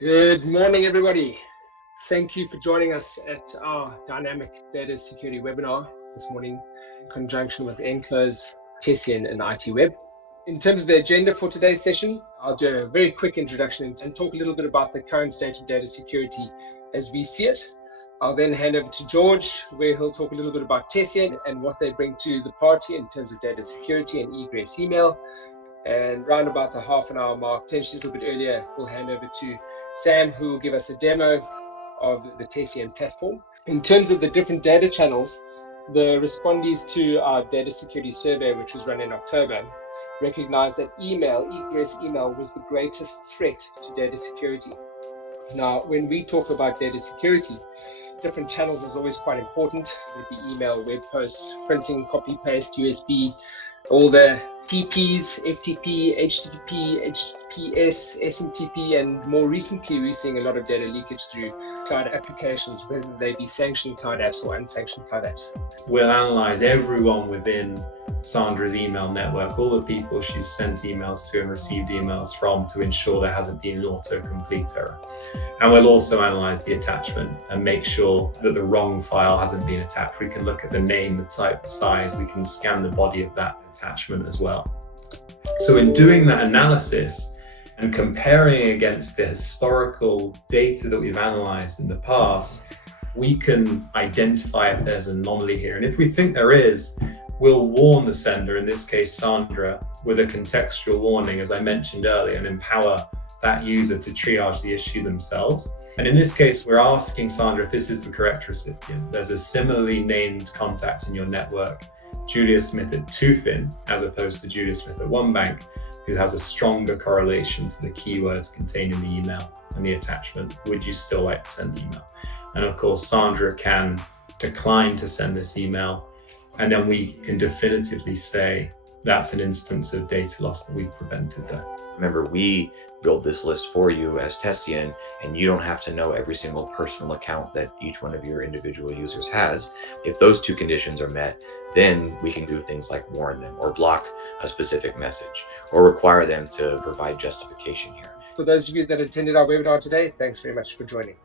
Good morning, everybody. Thank you for joining us at our dynamic data security webinar this morning in conjunction with Nclose, Tessian, and ITWeb. In terms of the agenda for today's session, I'll do a very quick introduction and talk a little bit about the current state of data security as we see it. I'll then hand over to George, where he'll talk a little bit about Tessian and what they bring to the party in terms of data security and egress email. And round about the half an hour mark, potentially a little bit earlier, we'll hand over to Sam, who will give us a demo of the Tessian platform. In terms of the different data channels, the respondees to our data security survey, which was run in October, recognized that egress email was the greatest threat to data security. Now, when we talk about data security, different channels is always quite important. It could be email, web posts, printing, copy, paste, USB, all the TPs, FTP, HTTP, HTTPS, SMTP, and more recently, we're seeing a lot of data leakage through cloud applications, whether they be sanctioned cloud apps or unsanctioned cloud apps. We'll analyze everyone within Sandra's email network, all the people she's sent emails to and received emails from, to ensure there hasn't been an autocomplete error. And we'll also analyze the attachment and make sure that the wrong file hasn't been attached. We can look at the name, the type, the size, we can scan the body of that attachment as well. So in doing that analysis and comparing against the historical data that we've analyzed in the past, we can identify if there's an anomaly here. And if we think there is, we'll warn the sender, in this case Sandra, with a contextual warning, as I mentioned earlier, and empower that user to triage the issue themselves. And in this case, we're asking Sandra if this is the correct recipient. There's a similarly named contact in your network, Julia Smith at Tufin, as opposed to Julia Smith at OneBank, who has a stronger correlation to the keywords contained in the email and the attachment. Would you still like to send the email? And of course, Sandra can decline to send this email, and then we can definitively say that's an instance of data loss that we've prevented there. Remember, we build this list for you as Tessian, and you don't have to know every single personal account that each one of your individual users has. If those two conditions are met, then we can do things like warn them or block a specific message or require them to provide justification here. For those of you that attended our webinar today, thanks very much for joining.